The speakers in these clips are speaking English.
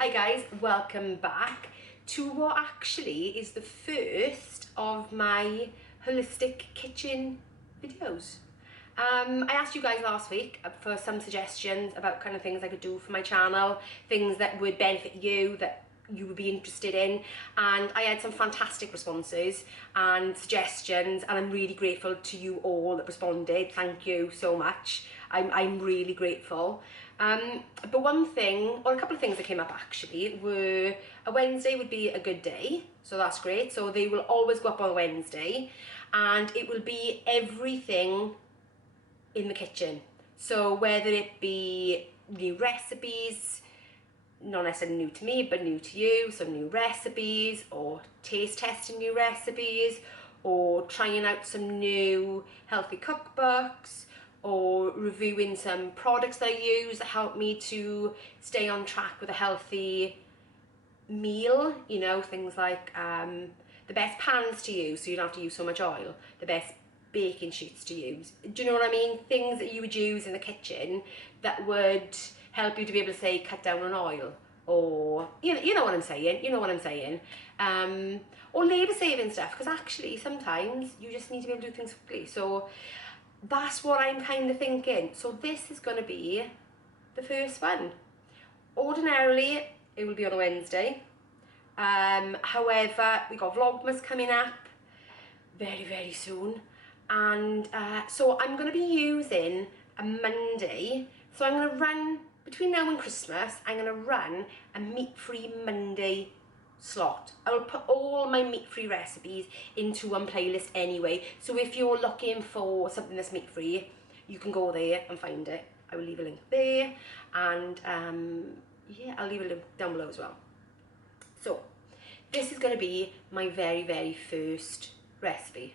Hi guys, welcome back to what actually is the first of my holistic kitchen videos. I asked you guys last week for some suggestions about kind of things I could do for my channel, things that would benefit you, that you would be interested in, and I had some fantastic responses and suggestions, and I'm really grateful to you all that responded. Thank you so much. I'm really grateful. But one thing, or a couple of things that came up actually, were a Wednesday would be a good day, so that's great. So they will always go up on a Wednesday, and it will be everything in the kitchen. So whether it be new recipes, not necessarily new to me, but new to you, some new recipes, or taste testing new recipes, or trying out some new healthy cookbooks, or reviewing some products that I use that help me to stay on track with a healthy meal. You know, things like the best pans to use so you don't have to use so much oil, the best baking sheets to use. Do you know what I mean? Things that you would use in the kitchen that would help you to be able to say cut down on oil, or you know what I'm saying, or labour saving stuff, because actually sometimes you just need to be able to do things quickly. So that's what I'm kind of thinking. So this is going to be the first one. Ordinarily it will be on a Wednesday, however we got Vlogmas coming up very soon, and so I'm going to be using a Monday. So I'm going to run, between now and Christmas, I'm going to run a meat-free Monday slot. I will put all my meat-free recipes into one playlist anyway, so if you're looking for something that's meat-free, you can go there and find it. I will leave a link there, and yeah, I'll leave a link down below as well. So this is going to be my very first recipe.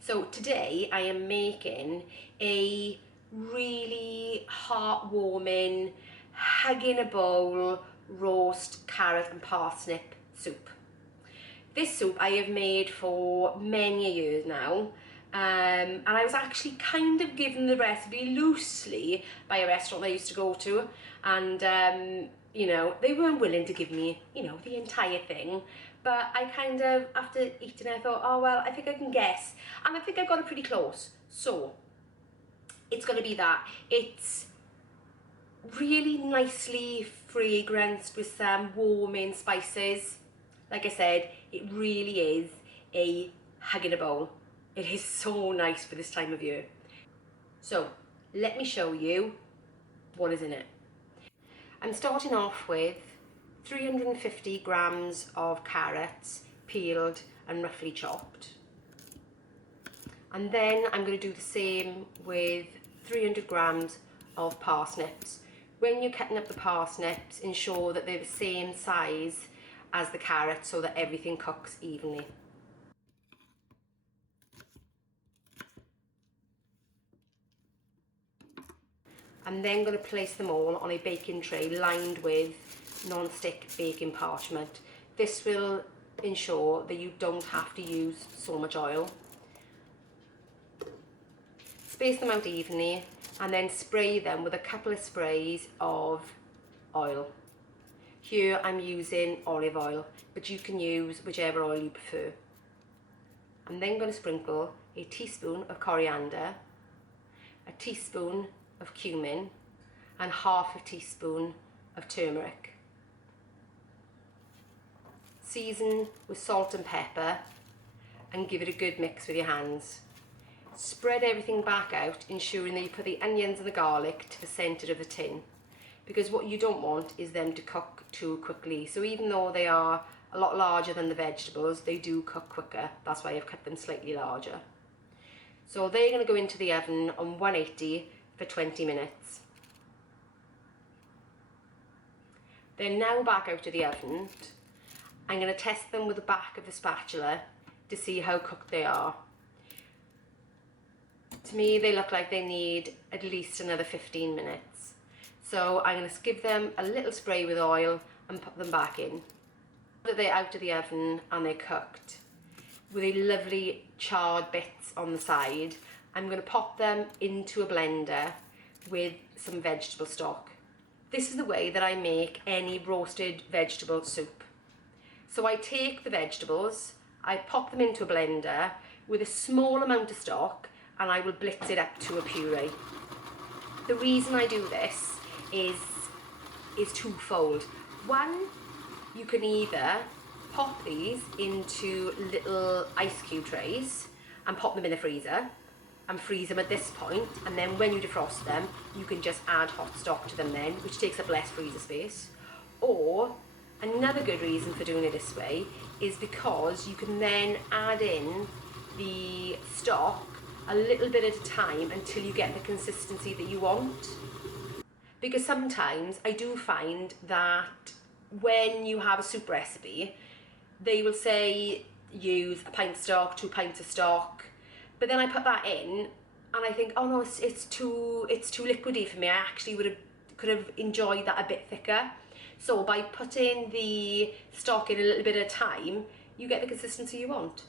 So today I am making a really heartwarming, hug in a bowl roast carrot and parsnip soup. This soup I have made for many years now, and I was actually kind of given the recipe loosely by a restaurant I used to go to, and you know, they weren't willing to give me, you know, the entire thing, but I kind of, after eating it, I thought, oh well, I think I can guess, and I think I got it pretty close. So it's going to be that. It's really nicely fragranced with some warming spices. Like I said, it really is a hug in a bowl. It is so nice for this time of year. So let me show you what is in it. I'm starting off with 350 grams of carrots, peeled and roughly chopped. And then I'm going to do the same with 300 grams of parsnips. When you're cutting up the parsnips, ensure that they're the same size as the carrots so that everything cooks evenly. I'm then going to place them all on a baking tray lined with non-stick baking parchment. This will ensure that you don't have to use so much oil. Space them out evenly and then spray them with a couple of sprays of oil. Here I'm using olive oil, but you can use whichever oil you prefer. I'm then going to sprinkle a teaspoon of coriander, a teaspoon of cumin, and half a teaspoon of turmeric. Season with salt and pepper and give it a good mix with your hands. Spread everything back out, ensuring that you put the onions and the garlic to the centre of the tin, because what you don't want is them to cook too quickly. So even though they are a lot larger than the vegetables, they do cook quicker. That's why I've cut them slightly larger. So they're going to go into the oven on 180 for 20 minutes. They're now back out of the oven. I'm going to test them with the back of the spatula to see how cooked they are. To me, they look like they need at least another 15 minutes. So I'm going to give them a little spray with oil and put them back in. That they're out of the oven and they're cooked with a lovely charred bits on the side, I'm going to pop them into a blender with some vegetable stock. this is the way that I make any roasted vegetable soup. So I take the vegetables, I pop them into a blender with a small amount of stock, and I will blitz it up to a puree. The reason I do this is twofold. One, you can either pop these into little ice cube trays and pop them in the freezer and freeze them at this point, and then when you defrost them, you can just add hot stock to them then, which takes up less freezer space. Or another good reason for doing it this way is because you can then add in the stock a little bit at a time until you get the consistency that you want. Because sometimes I do find that when you have a soup recipe, they will say use a pint of stock, 2 pints of stock, but then I put that in and I think, oh no, it's too liquidy for me. I actually could have enjoyed that a bit thicker. So by putting the stock in a little bit at a time, you get the consistency you want.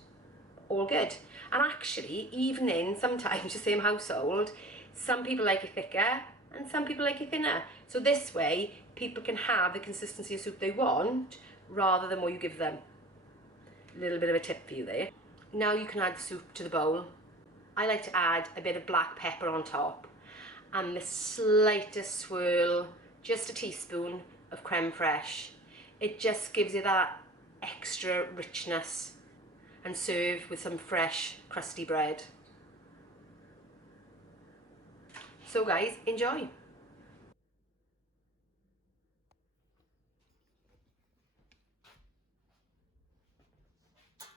All good. And actually, even in sometimes the same household, some people like it thicker and some people like it thinner. So this way, people can have the consistency of soup they want rather than what you give them. A little bit of a tip for you there. Now you can add the soup to the bowl. I like to add a bit of black pepper on top and the slightest swirl, just a teaspoon of creme fraiche. It just gives you that extra richness, and serve with some fresh crusty bread. So guys, enjoy.